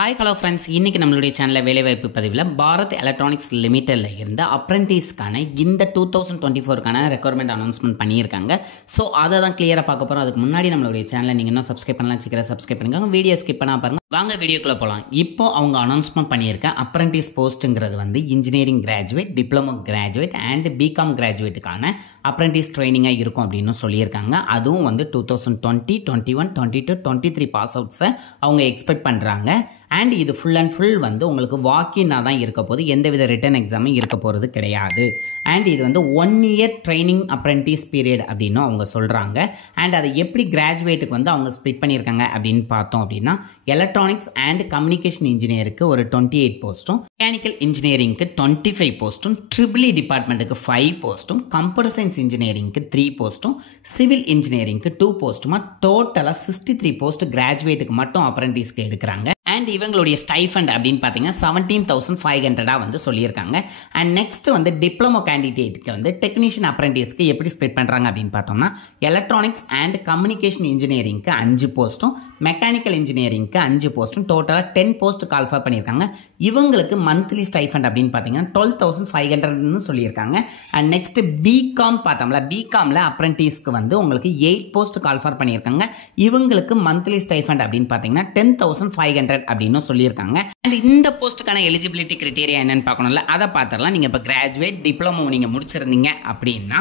Hi hello friends, இன்றைக்கி நம்மளுடைய சேனலில் வேலைவாய்ப்பு பதிவில் பாரத் எலக்ட்ரானிக்ஸ் லிமிட்டடில் இருந்த அப்ரெண்டிஸ்க்கான இந்த 2024க்கான ரெக்யர்மெண்ட் அனௌன்ஸ்மெண்ட் பண்ணியிருக்காங்க. ஸோ அதை தான் கிளியராக பார்க்க போகிறோம். அதுக்கு முன்னாடி நம்மளுடைய சேனலை நீங்கள் இன்னும் சப்ஸ்கிரைப் பண்ணலாம், சீக்கிரம் சப்ஸ்கிரைப் பண்ணிக்கோங்க. வீடியோ ஸ்கிப் பண்ணால் பாருங்கள். வாங்க வீடியோக்குள்ளே போகலாம். இப்போ அவங்க அனௌன்ஸ்மெண்ட் பண்ணியிருக்க அப்ரெண்டிஸ் போஸ்ட்டுங்கிறது வந்து engineering graduate, diploma graduate and B Com கிராஜுவேட்டுக்கான அப்ரெண்டிஸ் ட்ரைனிங்காக இருக்கும் அப்படின்னு சொல்லியிருக்காங்க. அதுவும் வந்து 2020, 21, 22, 23 பாஸ் அவுட்ஸை அவங்க எக்ஸ்பெக்ட் பண்ணுறாங்க. அண்ட் இது ஃபுல் அண்ட் ஃபுல் வந்து உங்களுக்கு வாக்கினாக தான் இருக்க போகுது, எந்தவித ரிட்டன் எக்ஸாமும் இருக்க போகிறது கிடையாது. அண்ட் இது வந்து 1 இயர் ட்ரைனிங் அப்ரெண்டிஸ் பீரியட் அப்படின்னு அவங்க சொல்கிறாங்க. அண்ட் அதை எப்படி கிராஜுவேட்டுக்கு வந்து அவங்க ஸ்பிட் பண்ணியிருக்காங்க அப்படின்னு பார்த்தோம் அப்படின்னா, எலக்ட்ரானிக்ஸ் அண்ட் கம்யூனிகேஷன் இன்ஜினியருக்கு ஒரு 28 போஸ்ட்டும், மெக்கானிக்கல் இன்ஜினியரிங்க்கு 25 போஸ்ட்டும், ட்ரிபிள் டிபார்ட்மெண்ட்டுக்கு 5 போஸ்ட்டும், கம்ப்யூட்டர் சயின்ஸ் இன்ஜினியரிங்க்கு 3 போஸ்ட்டும், சிவில் இன்ஜினியரிங்க்கு 2 போஸ்ட்டுமா டோட்டலாக 63 போஸ்ட் கிராஜுவேட்டுக்கு மட்டும் அப்ரெண்டிஸ்க்கு எடுக்கிறாங்க. அண்ட் இவங்களுடைய ஸ்டைஃபண்ட் அப்படின்னு பார்த்தீங்கன்னா 17,500 வந்து சொல்லியிருக்காங்க. அண்ட் நெக்ஸ்ட் வந்து டிப்ளமோ கேண்டிடேட்டுக்கு வந்து டெக்னீஷியன் அப்ரெண்டிஸ்க்கு எப்படி ஸ்ப்ளிட் பண்ணுறாங்க அப்படின்னு பார்த்தோம்னா, எலக்ட்ரானிக்ஸ் அண்ட் கம்யூனிகேஷன் இன்ஜினியரிங்க்கு 5 போஸ்ட்டும், மெக்கானிக்கல் இன்ஜினியரிங்க்கு 5 போஸ்ட்டும், டோட்டலாக 10 போஸ்ட் கால்ஃபர் பண்ணியிருக்காங்க. இவங்களுக்கு மந்த்லி ஸ்டைஃபண்ட் அப்படின்னு பார்த்தீங்கன்னா 12,500ன்னு சொல்லியிருக்காங்க. அண்ட் நெக்ஸ்ட் பிகாம் பார்த்தோம்ல, பிகாமில் அப்ரெண்டிஸ்க்கு வந்து உங்களுக்கு 8 போஸ்ட் கால்ஃபர் பண்ணியிருக்காங்க. இவங்களுக்கு மந்த்லி ஸ்டைஃபண்ட் அப்படின்னு பார்த்தீங்கன்னா 10,500 அப்படின்னு சொல்லியிருக்காங்க. அண்ட் இந்த போஸ்ட்டுக்கான எலிஜிபிலிட்டி கிரைட்டீரியா என்னன்னு பார்க்கணும்ல, அதை பார்த்துடலாம். நீங்கள் இப்போ கிராஜுவேட், டிப்ளமோ நீங்கள் முடிச்சிருந்தீங்க அப்படின்னா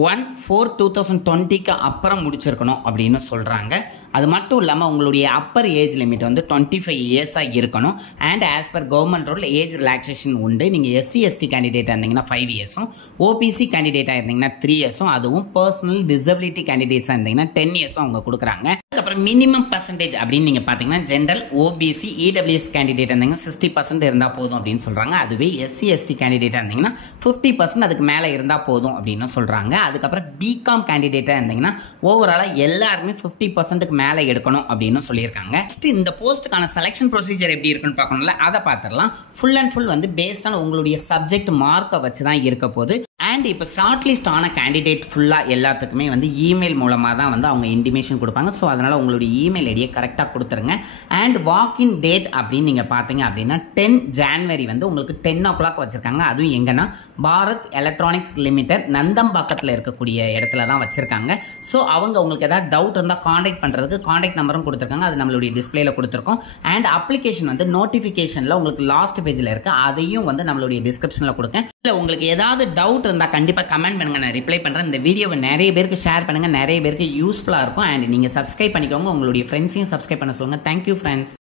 1/4/2020க்கு அப்புறம் முடிச்சிருக்கணும் அப்படின்னு சொல்கிறாங்க. அது மட்டும் இல்லாமல் உங்களுடைய அப்பர் ஏஜ் லிமிட் வந்து 25 இயர்ஸாக இருக்கணும். And as per government rule age relaxation உண்டு. நீங்கள் SC/ST கேண்டிடேட்டாக இருந்தீங்கன்னா 5 இயர்ஸும், OBC கேண்டிடேட்டாக இருந்தீங்கன்னா 3 இயர்ஸும், அதுவும் பர்சனல் டிசபிலிட்டி கேண்டிடேட்ஸாக இருந்தீங்கன்னா 10 இயர்ஸும் அவங்க கொடுக்குறாங்க. அதுக்கப்புறம் மினிமம் பர்சன்டேஜ் அப்படின்னு நீங்கள் பார்த்தீங்கன்னா ஜென்ரல், OBC, EWS கேண்டிடேட் இருந்தீங்கன்னா 60% இருந்தால் போதும் அப்படின்னு சொல்கிறாங்க. அதுவே SC/ST கேண்டிடேட்டாக இருந்தீங்கன்னா 50% அதுக்கு மேலே இருந்தால் போதும் அப்படின்னு சொல்கிறாங்க. அதுக்கப்புறம் பிகாம் கேண்டிடேட்டாக இருந்தீங்கன்னா ஓவராலாக எல்லாருமே 50%க்கு மேலே எடுக்கணும் அப்படின்னு சொல்லியிருக்காங்க. நெக்ஸ்ட் இந்த போஸ்ட்டுக்கான செலெக்ஷன் ப்ரொசீஜர் எப்படி இருக்குன்னு பார்க்கணும்ல, அதை பார்த்துடலாம். ஃபுல் அண்ட் ஃபுல் வந்து பேஸ்ட் ஆன் உங்களுடைய சப்ஜெக்ட் மார்க்கை வச்சு தான் இருக்க போகுது. அண்ட் இப்போ ஷார்ட் லிஸ்ட் ஆன கேண்டிடேட் ஃபுல்லாக எல்லாத்துக்குமே வந்து இமெயில் மூலமாக தான் வந்து அவங்க இன்டிமேஷன் கொடுப்பாங்க. ஸோ அதனால் உங்களுடைய இமெயில் ஐடியை கரெக்டாக கொடுத்துருங்க. அண்ட் வாக்கின் டேட் அப்படின்னு நீங்கள் பார்த்தீங்க அப்படின்னா 10 ஜான்வரி வந்து உங்களுக்கு 10 o'clock வச்சுருக்காங்க. அதுவும் எங்கன்னா பாரத் எலக்ட்ரானிக்ஸ் லிமிடெட் நந்தம்பாக்கத்தில் இருக்கக்கூடிய இடத்துல தான் வச்சுருக்காங்க. ஸோ அவங்க உங்களுக்கு ஏதாவது டவுட் இருந்தால் காண்டாக்ட் பண்ணுறதுக்கு காண்டாக்ட் நம்பரும் கொடுத்துருக்காங்க. அது நம்மளுடைய டிஸ்பிளேல கொடுத்துருக்கோம். அண்ட் அப்ளிகேஷன் வந்து நோட்டிஃபிகேஷனில் உங்களுக்கு லாஸ்ட் பேஜில் இருக்குது, அதையும் வந்து நம்மளுடைய டிஸ்கிரிப்ஷனில் கொடுங்க. இல்லை உங்களுக்கு ஏதாவது டவுட் இருந்தால் கண்டிப்பாக கமெண்ட் பண்ணுங்கள், நான் ரிப்ளை பண்ணுறேன். இந்த வீடியோவை நிறைய பேருக்கு ஷேர் பண்ணுங்கள், நிறைய பேருக்கு யூஸ்ஃபுல்லாக இருக்கும். அண்ட் நீங்கள் சப்ஸ்கிரைப் பண்ணிக்கோங்க, உங்களுடைய ஃப்ரெண்ட்ஸையும் சப்ஸ்கிரைப் பண்ண சொல்லுங்கள். Thank you friends.